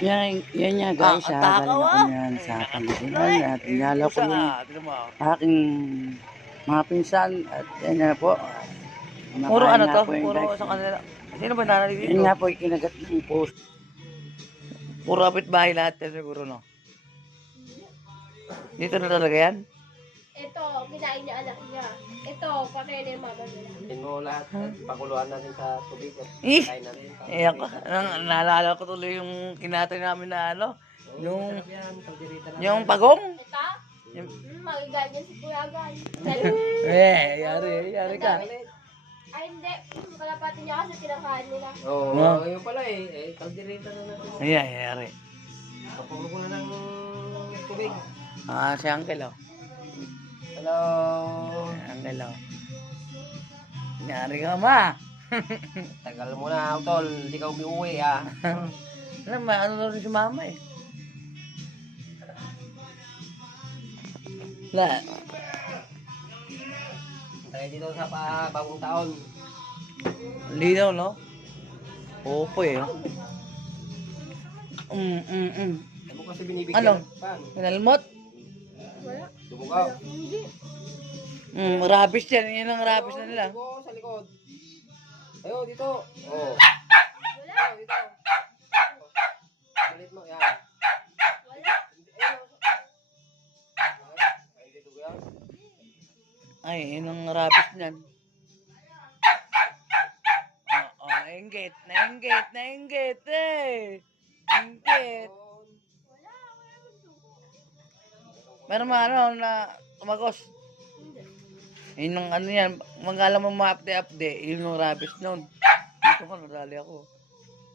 Yan nga guys, ang galing takaw ako yan sa Pangasinan at inala ko yung Tignan mo. aking mga pinsan at yan nga po. Puro Kumakain ano nga to? po yung Puro guys. sa kanila. Sino ba nanay dito? Yan nga po yung kinagat ng post. Puro kapitbahay lahat yan siguro, no? Dito na talaga yan? Ito, kinain niya anak niya. Ito, patay na yung mama nila. Tingin mo lahat, pakuluan natin sa tubig at Eh! kain natin. Iyak ko. Naalala ko tuloy yung kinatay namin na ano. Yung, Sarap yan, kaldereta na. yung pagong. Ito? Yung, Magiganyan si Kuya Gan. yari ka. Ay, hindi. Kalapati niya kasi kinakain nila. Oo, yun pala kaldereta na natin. Yari. Papulo ko na ng tubig. Si Uncle, oh. Hello. Uncle, oh. Yari ka, ma. Tagal mo na, Utol. Hindi ka umiuwi, ah. Ano na rin si mama, eh. La. Tayo dito sa bagong taon. Linaw, no? Opo, eh. Ano mo kasi binibigyan Ano? ng pan? Pinalmot? Wala. Dubugaw. Hindi. Rabies yan. Yan ang rabies na nila. Dubugaw sa likod. Ayo, dito. Oh. Wala. Ayo, dito. Balit mo, yan. Wala. Ay, dito ba yan? Ay, yun ang rabies niyan. Nainggit, eh. Nainggit. Meron mga ano na tumagos. Yun ang ano yan, mag-alam mo ma-update, yun yung rabies nun. Dito ko, nadali ako.